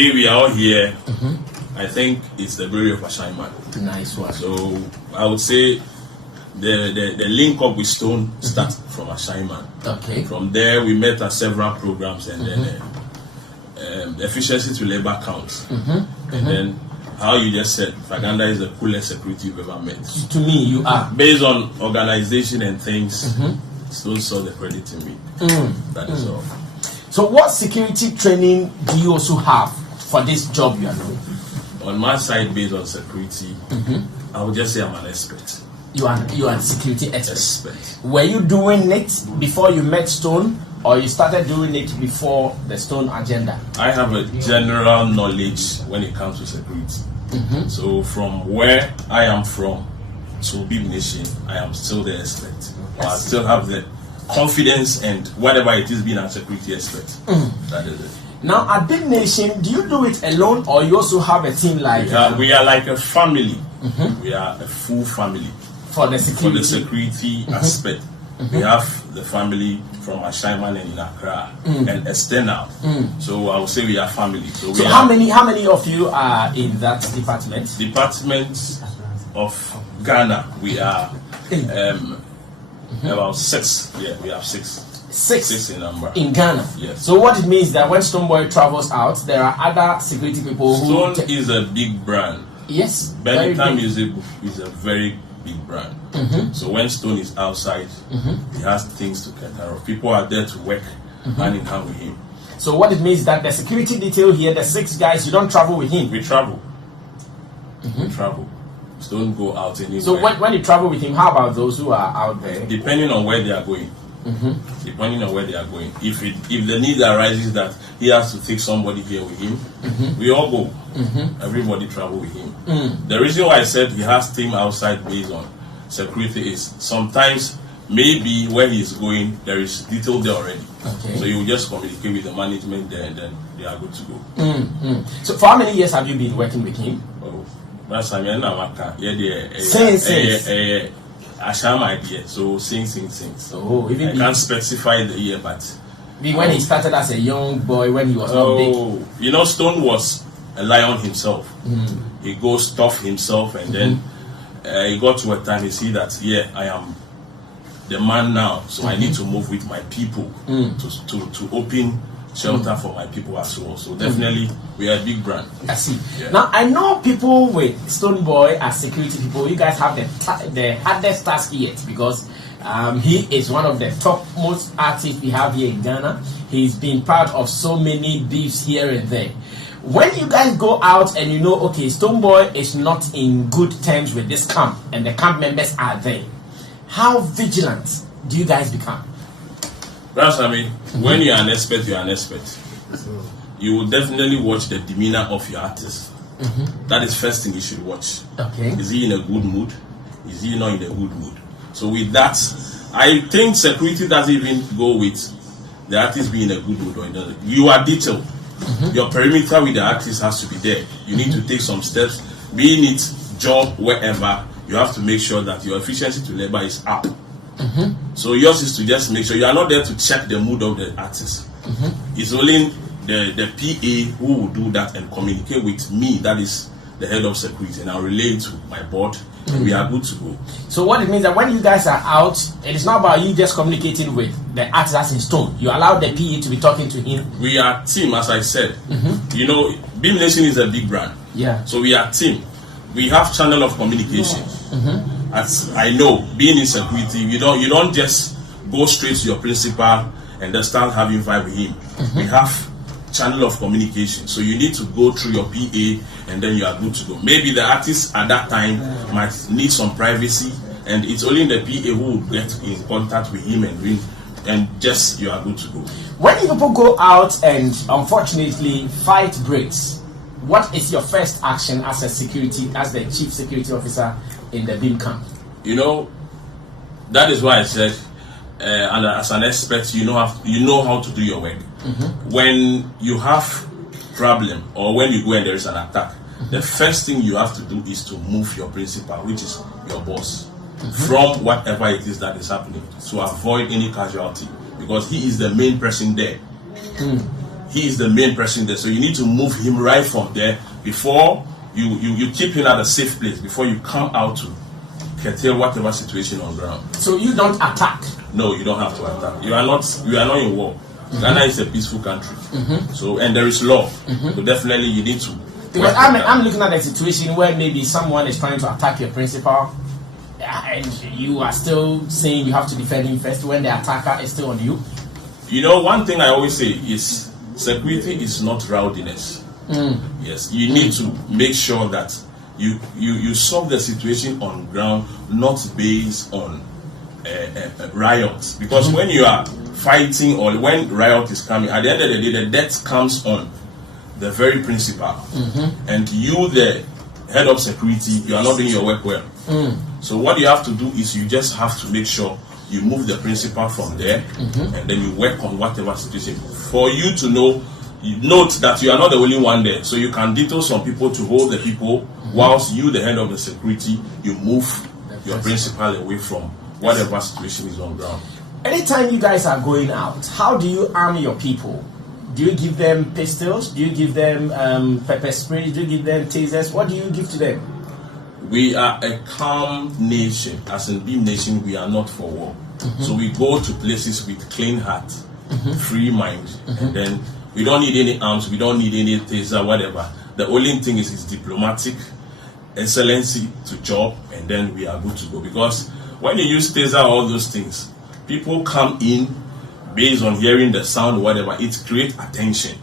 today we are all here. I think it's the glory of assignment. Nice one. So I would say the link up with Stone starts from assignment. Okay. From there we met at several programs, and then the efficiency to labor counts. And then how you just said, Faganda is the coolest security you've ever met. To me, you are. Based on organization and things, Stone saw the credit in me. That is all. So what security training do you also have for this job you are doing? On my side, based on security, I would just say I'm an expert. You are a security expert. Were you doing it before you met Stone, or you started doing it before the Stone agenda? I have a general knowledge when it comes to security. So from where I am from, to Big Nation, I am still the expert. I still have the confidence and whatever it is being a security expert. That is it. Now at Big Nation, do you do it alone, or you also have a team like? We are like a family. We are a full family. For the security aspect, we have the family from Ashaiman and in Accra and external. So I would say we are family. So how many of you are in that department? Department of Ghana, we are about 6. Yeah, we have 6. 6 in number. In Ghana? Yes. So what it means that when Stonebwoy travels out, there are other security people who... Stone is a big brand. Yes. Benita Music is a very big brand. So when Stone is outside, he has things to take care of. People are there to work hand in hand with him. So what it means is that the security detail here, the 6 guys, you don't travel with him? We travel. We travel. Stone go out anywhere. So when you travel with him, how about those who are out there? Depending on where they are going. Depending on where they are going. If the need arises that he has to take somebody here with him, we all go. Everybody travel with him. The reason why I said he has team outside based on security is sometimes maybe where he's going there is detail there already. So you just communicate with the management there and then they are good to go. So for how many years have you been working with him? That's I mean Asham idea, so sing. Oh, I can't specify the year, but when he started as a young boy, when he was not big. You know, Stone was a lion himself. He goes tough himself, and then he got to a time he see that I am the man now, so I need to move with my people to open shelter for my people as well. So definitely we are a big brand. I see. Now I know people with Stonebwoy as security people, you guys have the hardest task yet, because he is one of the topmost artists we have here in Ghana. He's been part of so many beefs here and there. When you guys go out and you know, okay, Stonebwoy is not in good terms with this camp and the camp members are there, how vigilant do you guys become? That's when you are an expert, you are an expert. You will definitely watch the demeanor of your artist. That is first thing you should watch. Is he in a good mood? Is he not in a good mood? So with that, I think security doesn't even go with the artist being in a good mood or not. You are detailed. Your perimeter with the artist has to be there. You need to take some steps, being it job, wherever. You have to make sure that your efficiency to labor is up. So yours is to just make sure you are not there to check the mood of the artist. It's only the PA who will do that and communicate with me, that is the head of security, and I'll relay it to my board, and we are good to go. So what it means that when you guys are out, it is not about you just communicating with the artist that's in Stone. You allow the PA to be talking to him. We are team, as I said. You know, Big Nation is a big brand. So we are team. We have channel of communication. As I know, being in security, you don't just go straight to your principal and then start having vibe with him. We have channel of communication, so you need to go through your PA and then you are good to go. Maybe the artist at that time might need some privacy, and it's only the PA who will get in contact with him and just you are good to go. When people go out and unfortunately fight breaks, what is your first action as the chief security officer in the BIM camp? You know, that is why I said, and as an expert, you know how to do your work. When you have problem or when you go and there is an attack, the first thing you have to do is to move your principal, which is your boss, from whatever it is that is happening, to avoid any casualty, because he is the main person there. he is the main person there. So you need to move him right from there before you keep him at a safe place before you come out to curtail whatever situation on ground. So you don't attack? No, you don't have to attack. You are not in war. Ghana is a peaceful country. So, and there is law. So definitely you need to. Because I'm looking at a situation where maybe someone is trying to attack your principal, and you are still saying you have to defend him first when the attacker is still on you. You know, one thing I always say is security is not rowdiness. Yes, you need to make sure that you solve the situation on ground, not based on riots. Because when you are fighting or when riot is coming, at the end of the day, the death comes on the very principal. And you, the head of security, you are not doing your work well. So what you have to do is you just have to make sure you move the principal from there, and then you work on whatever situation. For you to know, you note that you are not the only one there. So you can detail some people to hold the people, whilst you, the head of the security, you move your principal away from whatever situation is on ground. Anytime you guys are going out, how do you arm your people? Do you give them pistols? Do you give them pepper spray? Do you give them tasers? What do you give to them? We are a calm nation. As in Beam Nation, we are not for war. So we go to places with clean heart, free mind, and then we don't need any arms, we don't need any taser, whatever. The only thing is diplomatic excellency to job, and then we are good to go. Because when you use taser, all those things, people come in based on hearing the sound, whatever, it creates attention.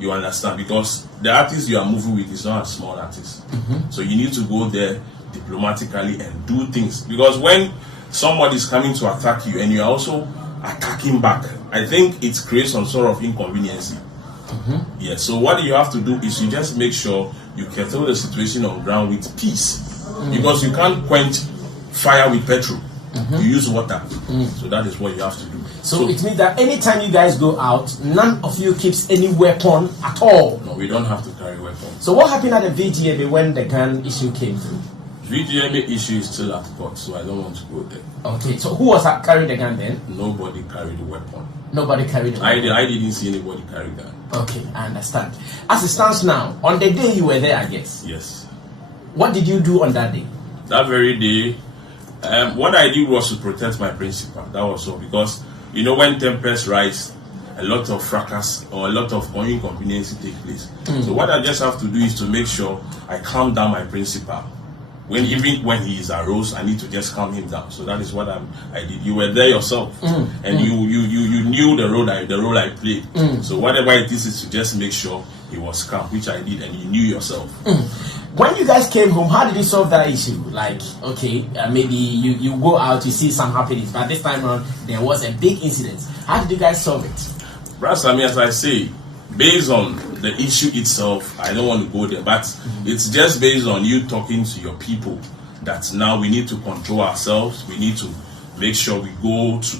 You understand? Because the artist you are moving with is not a small artist. So you need to go there diplomatically and do things. Because when somebody is coming to attack you and you are also attacking back, I think it creates some sort of inconvenience. Yes, so what you have to do is you just make sure you curtail the situation on ground with peace. Because you can't quench fire with petrol. You use water. So that is what you have to do. So it means that anytime you guys go out, none of you keeps any weapon at all? No, we don't have to carry weapons. So what happened at the VGMA when the gun issue came through? VGMA issue is still at court, so I don't want to go there. Okay, so who was carrying the gun then? Nobody carried the weapon. Nobody carried the weapon? I didn't see anybody carry that. Okay, I understand. As it stands now, on the day you were there, I guess? Yes. What did you do on that day? That very day, what I did was to protect my principal. That was all. Because, you know, when tempests rise, a lot of fracas or a lot of inconvenience take place. So what I just have to do is to make sure I calm down my principal. Even when he is arose, I need to just calm him down. So that is what I did. You were there yourself, and you knew the role I played. So whatever it is to just make sure he was calm, which I did, and you knew yourself. When you guys came home, how did you solve that issue? Like, okay, maybe you go out, you see some happenings, but this time around there was a big incident. How did you guys solve it? Brother Sammy, as I say, based on the issue itself, I don't want to go there, but it's just based on you talking to your people that now we need to control ourselves. We need to make sure we go to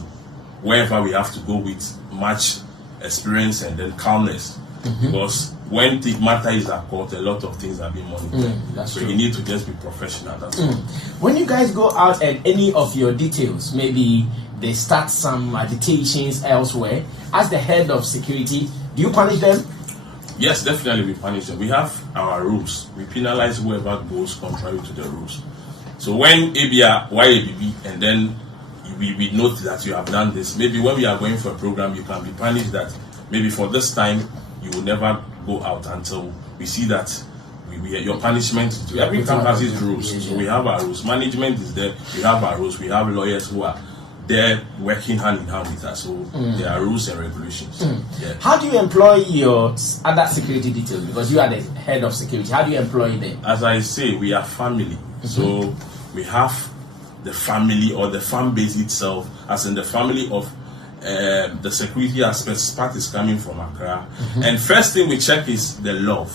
wherever we have to go with much experience and then calmness. Because when the matter is at court, a lot of things are being monitored. So you need to just be professional. That's all. When you guys go out and any of your details, maybe they start some agitations elsewhere, as the head of security, do you punish them? Yes, definitely we punish them. We have our rules. We penalize whoever goes contrary to the rules. So when ABR, YABB, and then we note that you have done this, maybe when we are going for a program, you can be punished that maybe for this time, you will never go out until we see that your punishment is due. Every campus has rules. So we have our rules. Management is there. We have our rules. We have lawyers who are there working hand in hand with us. So there are rules and regulations. Yeah. How do you employ your other security details? Because you are the head of security. How do you employ them? As I say, we are family. So we have the family or the fan base itself, as in the family of the security aspect. Part is coming from Accra. And first thing we check is the love.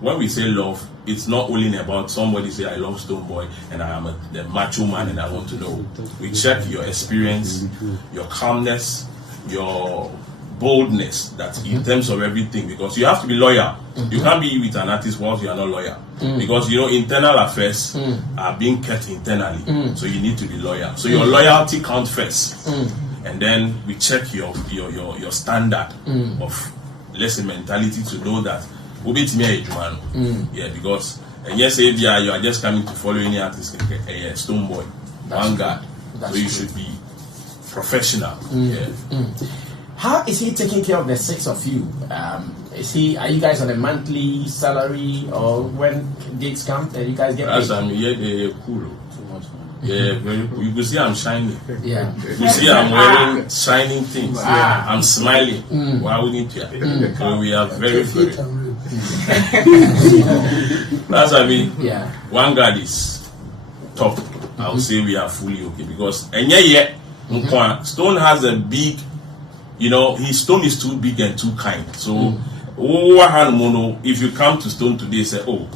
When we say love, it's not only about somebody say I love Stonebwoy and I am the macho man and I want to know. We check your experience, your calmness, your boldness, that in terms of everything, because you have to be loyal. You can't be with an artist whilst you are not loyal. Because you know internal affairs are being kept internally. So you need to be loyal. So your loyalty counts first. and then we check your standard of, let's say, mentality to know that yeah, because and yes, if you are just coming to follow any artist, Stonebwoy, Vanguard, so you should be professional. How is he taking care of the 6 of you? Are you guys on a monthly salary, or when gigs come, you guys get paid? Cool. Yeah, very cool. You can see I'm shining. Yeah. You see I'm wearing shining things. I'm smiling. Why would you? So we are very, very. That's what I mean. Yeah. Vanguard is top. I would say we are fully okay because Stone has a big, his Stone is too big and too kind. So, if you come to Stone today, say, oh,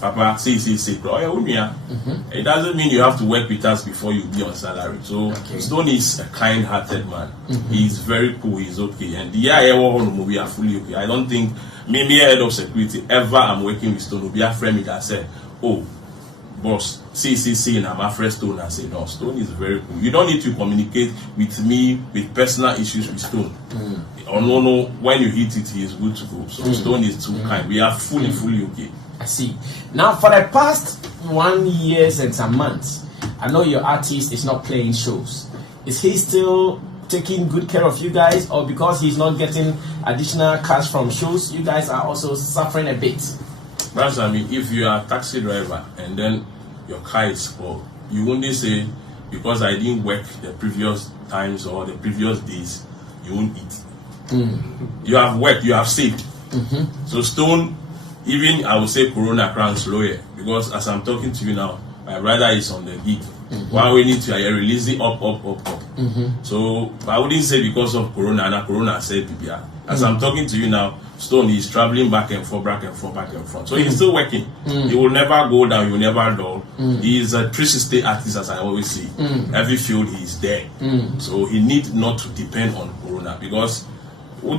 Papa, say, it doesn't mean you have to work with us before you be on salary. So, Stone is a kind-hearted man. He's very cool. He's okay. And we are fully okay. I don't think maybe head of security ever I'm working with Stone will be a friend that said, oh, boss, see, and I'm afraid Stone. I say, no, Stone is very cool. You don't need to communicate with me with personal issues with Stone. Or no, when you hit it, he is good to go. So Stone is too kind. We are fully okay. I see. Now, for the past 1 year and some months, I know your artist is not playing shows. Is he still taking good care of you guys, or because he's not getting additional cash from shows, you guys are also suffering a bit? That's what I mean. If you are a taxi driver and then your car is full, you won't say because I didn't work the previous times or the previous days, you won't eat. You have worked, you have saved. So Stone, even I would say Corona crowns lower, because as I'm talking to you now, my brother is on the gig. While we need to release it up. So I wouldn't say because of Corona, and Corona said as I'm talking to you now, Stone is traveling back and forth. So he's still working. He will never go down, he will never dull. He is a 360 artist, as I always say. Every field he is there. So he needs not to depend on Corona, because you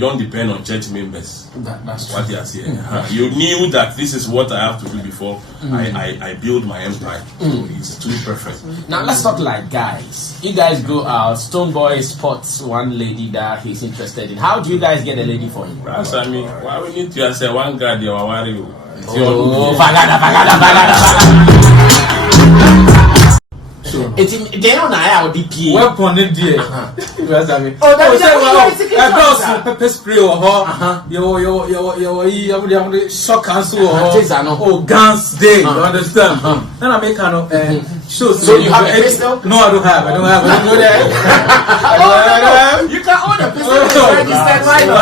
don't depend on church members. That's what you are saying. You knew that this is what I have to do before I build my empire. So it's too perfect. Now let's talk like guys. You guys go out, Stonebwoy spots one lady that he's interested in. How do you guys get a lady for him? That's what I mean. Why we need to say one guy they are worried. Faganda. It's they don't know how DP. What on it there? Oh, that's pepper spray or your shock cancel or guns day. You understand? Then I make kind of shows. So you have a pistol? No, I don't have. You can own a pistol. Registered right now.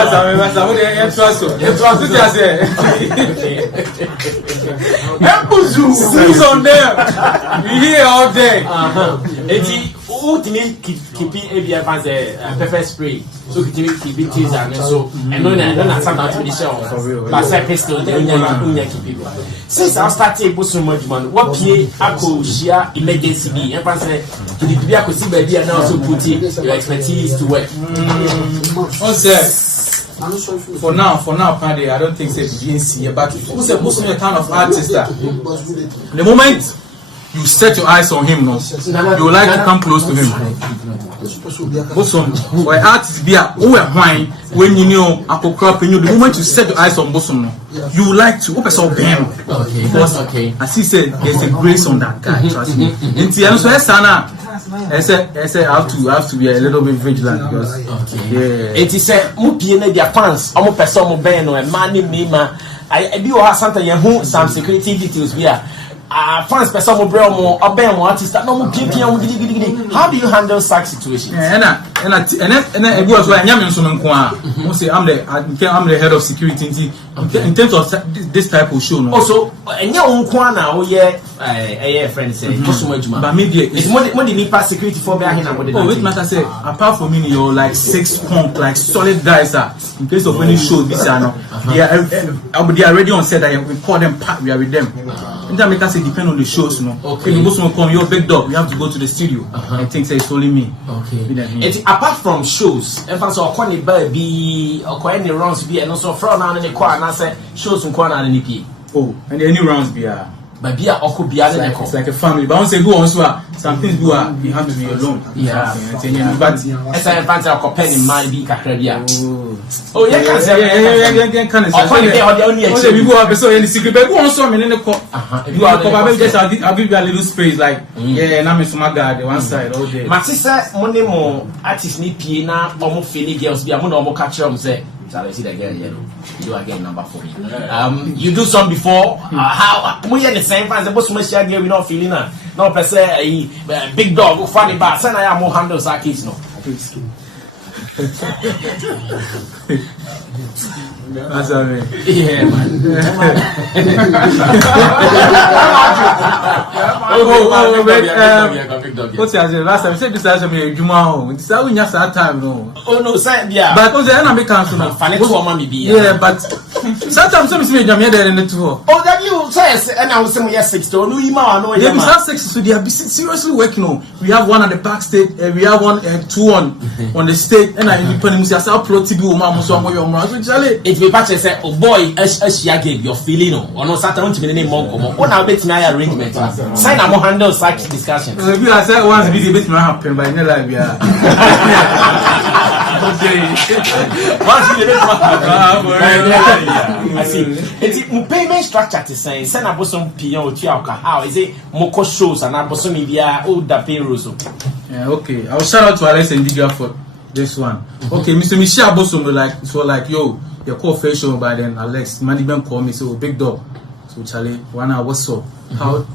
Who's on there? We here all day. Who didn't keep ABF as a pepper spray? So he didn't keep it and so and then sometimes to the show. But I pistol, people. Since I started Bosom, what PA share emergency be? And I said, to the Bia could see baby and also put your expertise to work. For now, Paddy, I don't think they begin see. But who's a Bosom kind of artist that the moment you set your eyes on him, no, you like to come close to him. Bosom, or artists be wine when you know a crop in you. The moment you set your eyes on Bosom, you like to open some bam. Because as he said, there's a grace on that guy. Trust me. And so I have to be a little bit vigilant because it is a mupi their fans, almost person ben or a man named I do have something some security details here. Fans person mo bro mo obey mo artist no mo pia gidi. How do you handle such situations? And it was when I'm say I'm the head of security in terms of this type of show. No? Also, and your own kwana friend say but maybe it's more the pass security for me. Oh, wait, matter say apart from me, you're like 6 punk, like solid guys. In case of any show, this they are already on set. We call them pack. We are with them. And that make us say depend on the shows, you know. Okay. If you go come, you're big dog. We have to go to the studio. I think it's only me. Okay. Apart from shows, if I saw Connie Baby or any rounds be and also from now in the corner, I say shows and corner and oh, and any rounds be but be a it's like a family. But I say go on so some things you have to be alone. Yeah. But as I fancy a company might be Kakrabia. Oh, yeah, can say we go up so any secret, but go on some in the cup. You are probably just I'll give you a little space like and I'm in my guard one side all day. My sister Monday more artist need piano almost feeling girls be a more catch them say. I see that girl yellow. You do again number 4. You do some before. How we are the same fans. The boss must share girl. We not feeling that. No per se a big dog. Funny but send I more handles our kids no. That's all right. Yeah, man. What's the last time? You said this has been a Juma. This is how we just time, no. Oh no, sir. Yeah. But was the enemy council? Yeah, but sometimes some say Jamia there in the tour. Oh, that you say, and I was saying yes 6 to no, you know, yeah, we have 6 so they are seriously working on. We have one at the backstage, we have one 2 on the stage, and I depend on say upload to be mama so your mama. If you patch say, oh boy, gave your feeling or no Saturday to be the name Monko. Oh, now bet my arrangement. Sign a more handle such discussion. If you are said once busy bit my happen by no life, yeah. I see. It's payment structure to say send a bosom Pyung to how is it Moko shows and a bosom media old da payrolls. Yeah, okay. I'll shout out to Alex and Digger for this one. Okay, Mr. Michelle Bosom like so like yo, your call facial by then Alex management call me so big dog. So Charlie, 1 hour what's up? How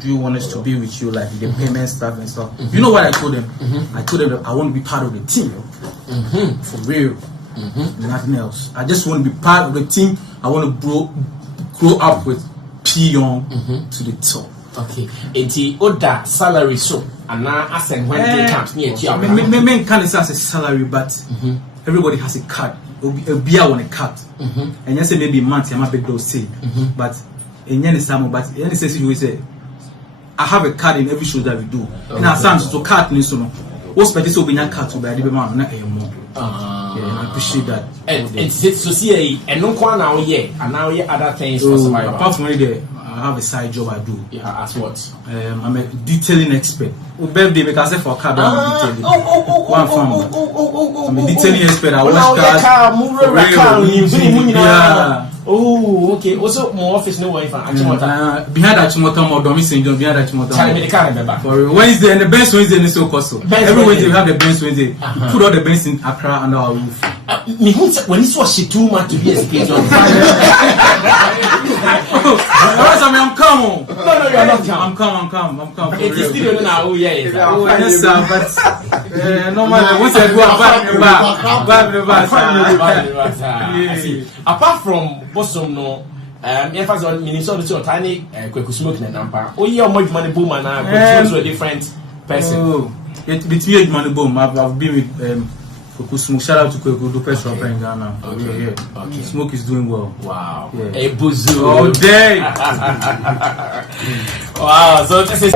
do you want us to be with you like the payment stuff and stuff? You know what I told them? I told them that I want to be part of the team. For real. Nothing else. I just want to be part of the team. I want to grow up with Pyung to the top. Okay. It's other salary so and now as and when they come near you. Men can't say salary, but everybody has a card. A beer on a card. And you say maybe a month I'm a big dog say. But in any time, but in any sense you say I have a card in every show that we do. And I sound to card in so what's better so being a card to buy the man not anymore. I appreciate that. And so see and no one now yeah and now yeah other things for survival. Apart from it, I have a side job I do. Yeah, as what? I'm a detailing expert. Birthday because I for car detailing. One farm. I'm a detailing expert. I wash cars. Oh, okay. Also, more office no way. Behind that tomorrow, more domi St. John. Behind that tomorrow. For Wednesday and the best Wednesday is so costly. Every Wednesday we have the best Wednesday. Put all the best in Accra under our roof. When this was she too much to be a speech on. I'm coming. No, you're not coming. I'm coming. It's still now. Oh yeah. Yes, sir. But no matter what I go back. Apart from Bosom, no, emphasis on Minnesota to a tiny quick smoking and number. Oh, you're much money boom and I'm to a different person. Oh, it's between money boom. I've been with Smoke. Shout out to Kweku do press up in Ghana. Okay. Smoke is doing well. Wow. Yeah. A Bosom. Oh, day. Wow. So this is.